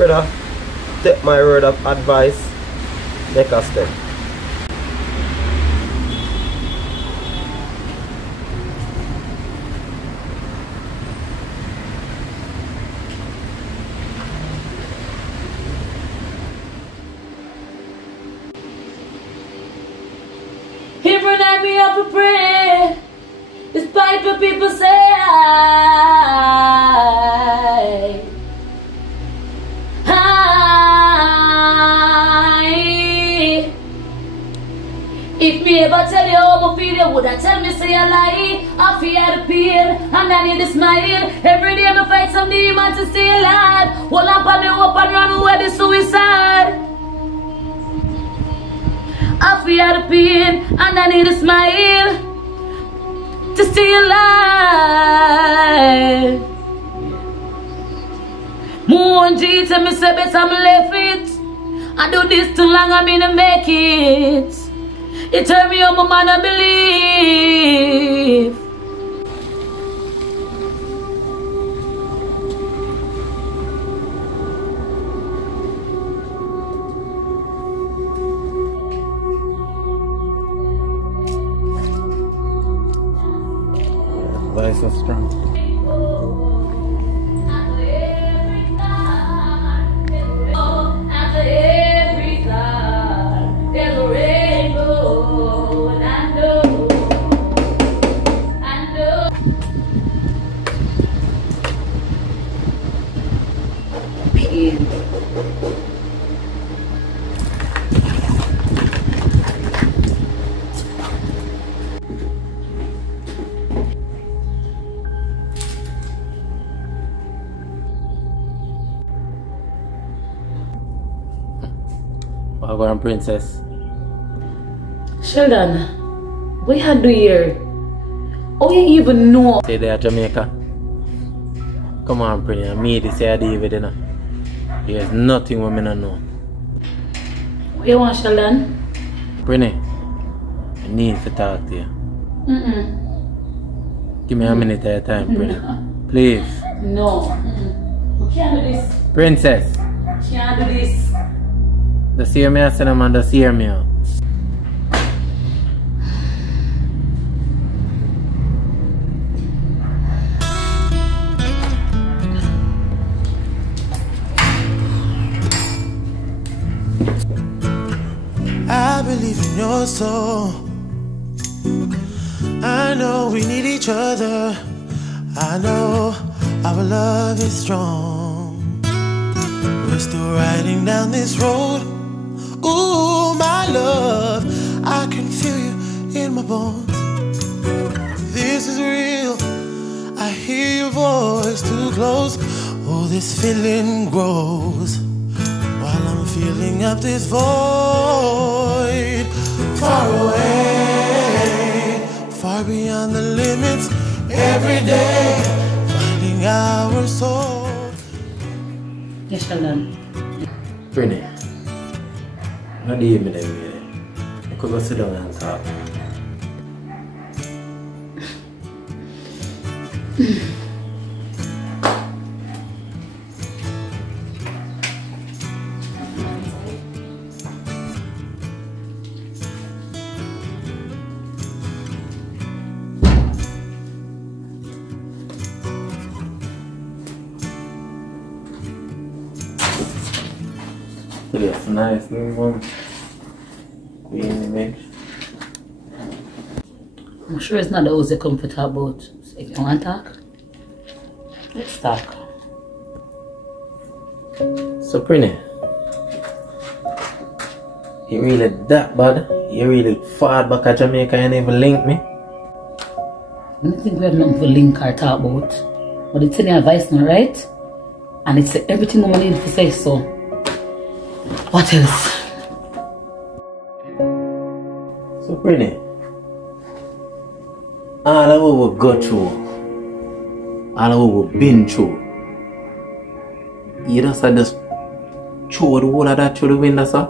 Brother, take my word of advice, make a step. He bring me up to pray, despite what people say. If me ever tell you how I feel, you woulda tell me say a lie. I fear the pain, and I need to smile. Every day I fight some demon to stay alive. Hold up on me up and run away the suicide. I fear the pain, and I need to smile to stay alive. Moon Jesus, me say better me left it. I do this too long, I mean to make it. It turned me on my man, I believe. Why so strong? What about Princess? Sheldon, what you do here? How you even know? Say they are Jamaica. Come on, Prinny, me this say I deal with it now. There's nothing women don't know. What you want, Sheldon? Prinny, I need to talk to you. Give me a minute of your time, Prinny. No. Please. No. We can't do this. Princess. We can't do this. Just hear me, I said, man, just hear me out. I believe in your soul. I know we need each other. I know our love is strong. We're still riding down this road. Ooh, my love, I can feel you in my bones. This is real. I hear your voice too close. Oh, this feeling grows while I'm filling up this void. Far away, far beyond the limits. Every day, finding our soul. Yes, Sheldon. Prinny, not leave me there. I could go sit down and talk. Yes, nice little one. I'm sure it's not the house they come to talk about. So if you want to talk, let's talk. So Prinny, you really that bad? You really far back at Jamaica and never link me? I don't think we have nothing to link or talk about. But it's in your advice now, right? And it's everything we need to say so. What else? So Prinny, all of what we go through, all of what we've been through, you just throw the whole of that through the window, sir?